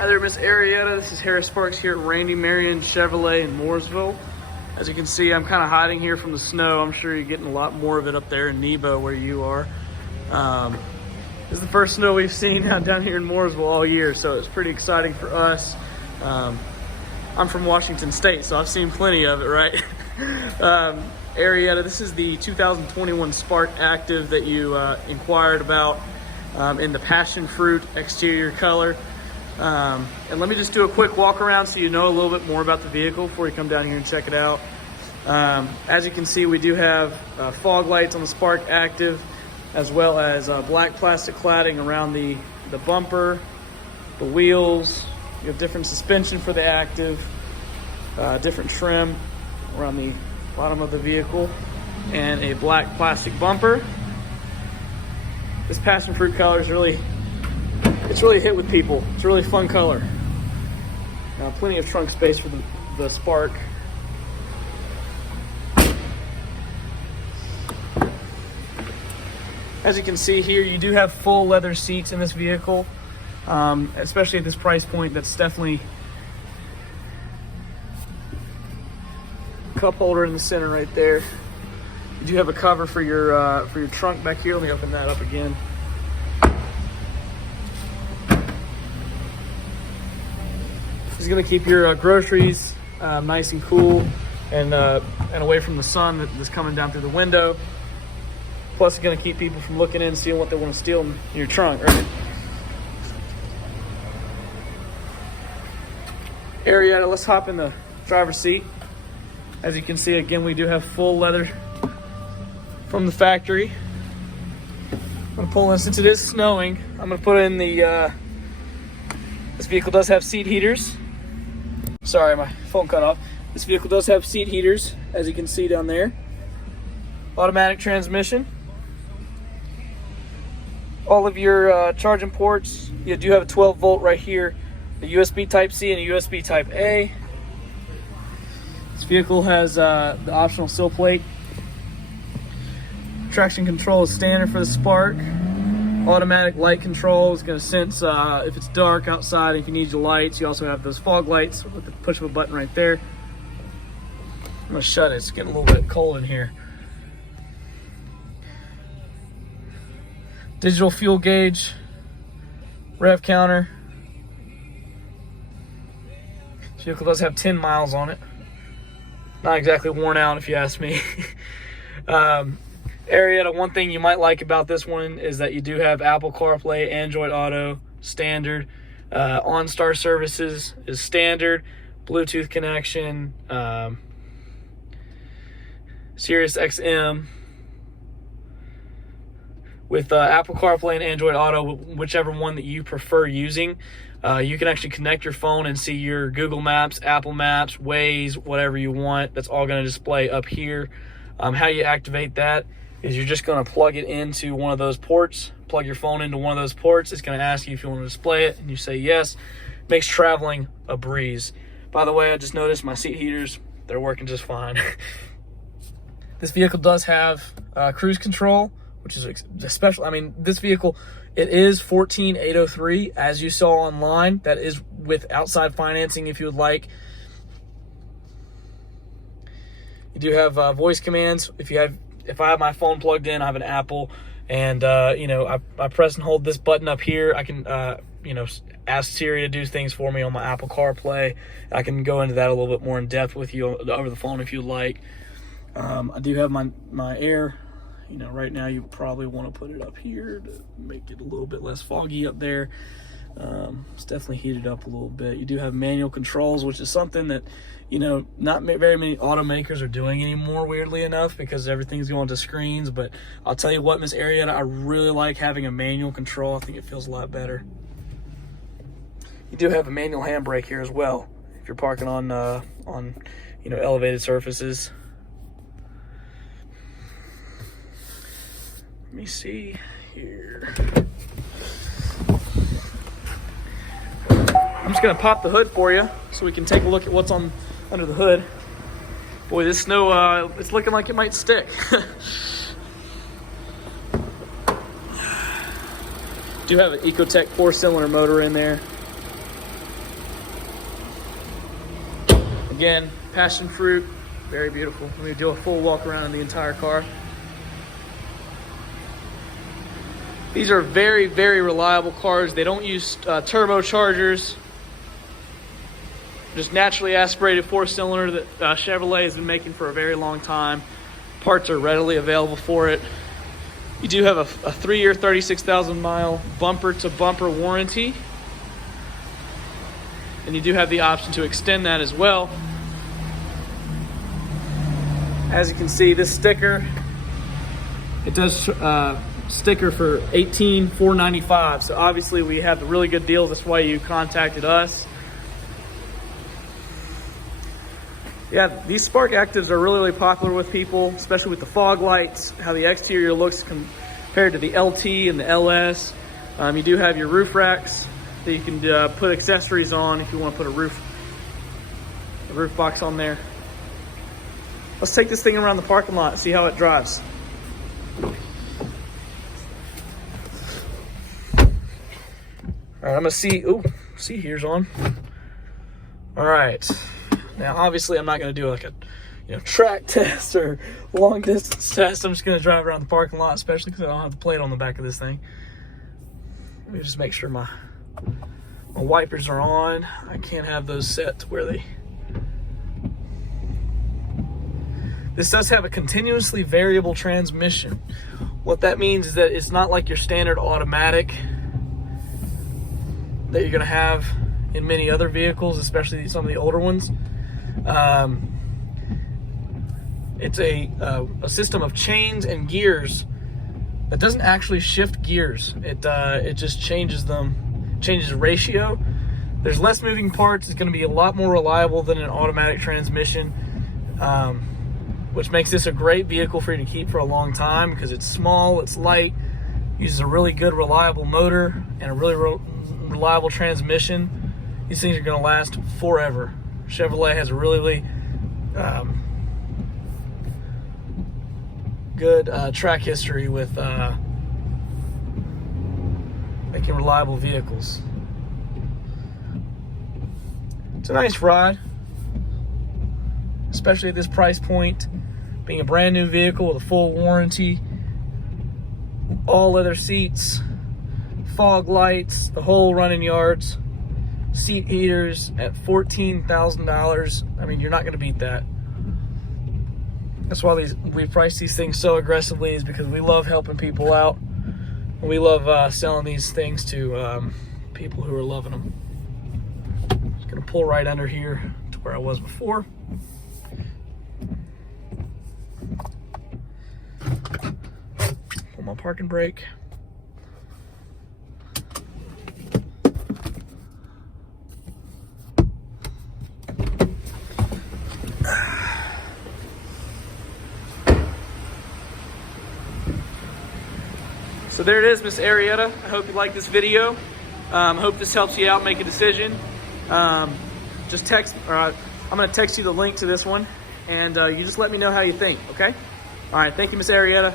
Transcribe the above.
Hi there, Miss Arietta. This is Harris Sparks here at Randy Marion Chevrolet in Mooresville. As you can see, I'm kind of hiding here from the snow. I'm sure you're getting a lot more of it up there in Nebo where you are. This is the first snow we've seen down here in Mooresville all year, so it's pretty exciting for us. I'm from Washington State, so I've seen plenty of it, right? Arietta, this is the 2021 Spark Activ that you inquired about in the Passionfruit exterior color. And let me just do a quick walk around so you know a little bit more about the vehicle before you come down here and check it out. As you can see, we do have fog lights on the Spark Activ, as well as black plastic cladding around the bumper, the wheels. You have different suspension for the Activ, different trim around the bottom of the vehicle, and a black plastic bumper. This Passionfruit color is really hit with people. It's a really fun color. Plenty of trunk space for the Spark. As you can see here, you do have full leather seats in this vehicle, especially at this price point. That's definitely cup holder in the center right there. You do have a cover for your trunk back here. Let me open that up again. This is going to keep your groceries nice and cool and away from the sun that's coming down through the window. Plus, it's going to keep people from looking in and seeing what they want to steal in your trunk, right? Arietta, let's hop in the driver's seat. As you can see, again, we do have full leather from the factory. I'm going to pull in, since it is snowing, I'm going to put in the, this vehicle does have seat heaters. Sorry, my phone cut off. This vehicle does have seat heaters, as you can see down there. Automatic transmission. All of your charging ports, you do have a 12 volt right here, a USB Type C and a USB Type A. This vehicle has the optional sill plate. Traction control is standard for the Spark. Automatic light control is going to sense if it's dark outside, if you need your lights. You also have those fog lights with the push of a button right there. I'm going to shut it, it's getting a little bit cold in here. Digital fuel gauge, rev counter. This vehicle does have 10 miles on it. Not exactly worn out if you ask me. Arietta, one thing you might like about this one is that you do have Apple CarPlay, Android Auto, standard. OnStar services is standard. Bluetooth connection, Sirius XM. With Apple CarPlay and Android Auto, whichever one that you prefer using, you can actually connect your phone and see your Google Maps, Apple Maps, Waze, whatever you want. That's all going to display up here. How you activate that is you're just going to plug it into one of those ports, plug your phone into one of those ports. It's going to ask you if you want to display it, and you say yes. Makes traveling a breeze. By the way, I just noticed my seat heaters, they're working just fine. This vehicle does have cruise control, which is especially, I mean, this vehicle, it is $14,803 as you saw online. That is with outside financing if you would like. You do have voice commands. If I have my phone plugged in, I have an Apple, and you know, I press and hold this button up here. I can you know, ask Siri to do things for me on my Apple CarPlay. I can go into that a little bit more in depth with you over the phone if you like. I do have my air. You know, right now you probably want to put it up here to make it a little bit less foggy up there. It's definitely heated up a little bit. You do have manual controls, which is something that, you know, not very many automakers are doing anymore, weirdly enough, because everything's going to screens. But I'll tell you what, Miss Arietta, I really like having a manual control. I think it feels a lot better. You do have a manual handbrake here as well, if you're parking on you know, elevated surfaces. Let me see here. I'm just gonna pop the hood for you so we can take a look at what's under the hood. Boy, this snow, it's looking like it might stick. Do have an Ecotec 4-cylinder motor in there. Again, Passionfruit, very beautiful. Let me do a full walk around in the entire car. These are very, very reliable cars. They don't use turbochargers. Just naturally aspirated 4-cylinder that Chevrolet has been making for a very long time. Parts are readily available for it. You do have a 3-year, 36,000-mile bumper-to-bumper warranty. And you do have the option to extend that as well. As you can see, this sticker, it does sticker for $18,495. So obviously we have the really good deals. That's why you contacted us. Yeah, these Spark Actives are really, really popular with people, especially with the fog lights, how the exterior looks compared to the LT and the LS. You do have your roof racks that you can put accessories on if you want to put a roof box on there. Let's take this thing around the parking lot and see how it drives. All right, I'm gonna see, see here's on. All right, now obviously I'm not gonna do like a track test or long distance test. I'm just gonna drive around the parking lot, especially because I don't have the plate on the back of this thing. Let me just make sure my wipers are on. I can't have those set to where they... This does have a continuously variable transmission. What that means is that it's not like your standard automatic that you're gonna have in many other vehicles, especially some of the older ones. It's a system of chains and gears that doesn't actually shift gears. It just changes them, changes ratio. There's less moving parts. It's gonna be a lot more reliable than an automatic transmission, which makes this a great vehicle for you to keep for a long time because it's small, it's light, uses a really good reliable motor and a really reliable transmission. These things are going to last forever. Chevrolet has a really good track history with making reliable vehicles. It's a nice ride, especially at this price point, being a brand new vehicle with a full warranty, all leather seats, fog lights, the whole running yards, seat heaters at $14,000. I mean, you're not going to beat that. That's why we price these things so aggressively, is because we love helping people out. And we love selling these things to people who are loving them. Just going to pull right under here to where I was before. Pull my parking brake. So there it is, Miss Arietta. I hope you like this video. I hope this helps you out make a decision. Just text, or I'm going to text you the link to this one, and you just let me know how you think, okay? All right, thank you, Miss Arietta.